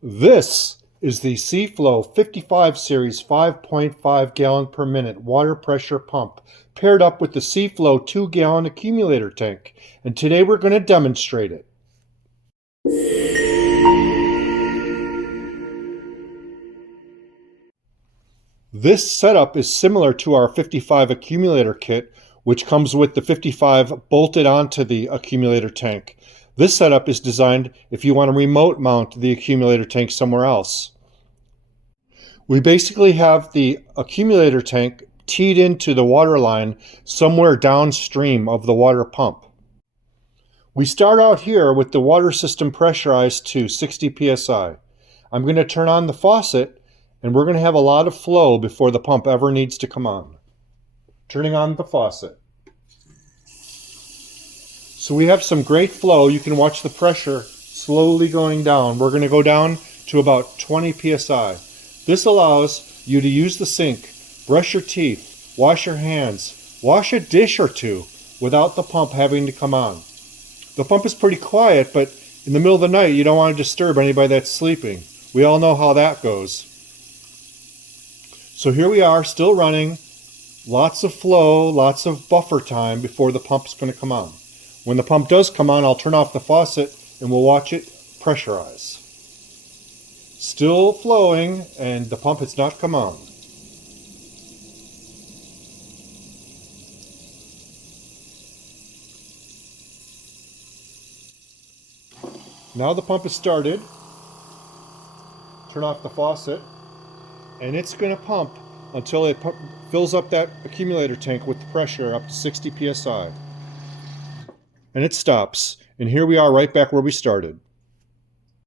This is the Seaflo 55 series 5.5 gallon per minute water pressure pump paired up with the Seaflo 2-gallon accumulator tank, and today we're going to demonstrate it. This setup is similar to our 55 accumulator kit, which comes with the 55 bolted onto the accumulator tank. This setup is designed if you want to remote mount the accumulator tank somewhere else. We basically have the accumulator tank teed into the water line somewhere downstream of the water pump. We start out here with the water system pressurized to 60 psi. I'm going to turn on the faucet and we're going to have a lot of flow before the pump ever needs to come on. Turning on the faucet. So we have some great flow. You can watch the pressure slowly going down. We're going to go down to about 20 psi. This allows you to use the sink, brush your teeth, wash your hands, wash a dish or two without the pump having to come on. The pump is pretty quiet, but in the middle of the night you don't want to disturb anybody that's sleeping. We all know how that goes. So here we are, still running. Lots of flow, lots of buffer time before the pump's going to come on. When the pump does come on, I'll turn off the faucet and we'll watch it pressurize. Still flowing, and the pump has not come on. Now the pump is started. Turn off the faucet, and it's going to pump until it fills up that accumulator tank with the pressure up to 60 psi. And it stops. And here we are right back where we started.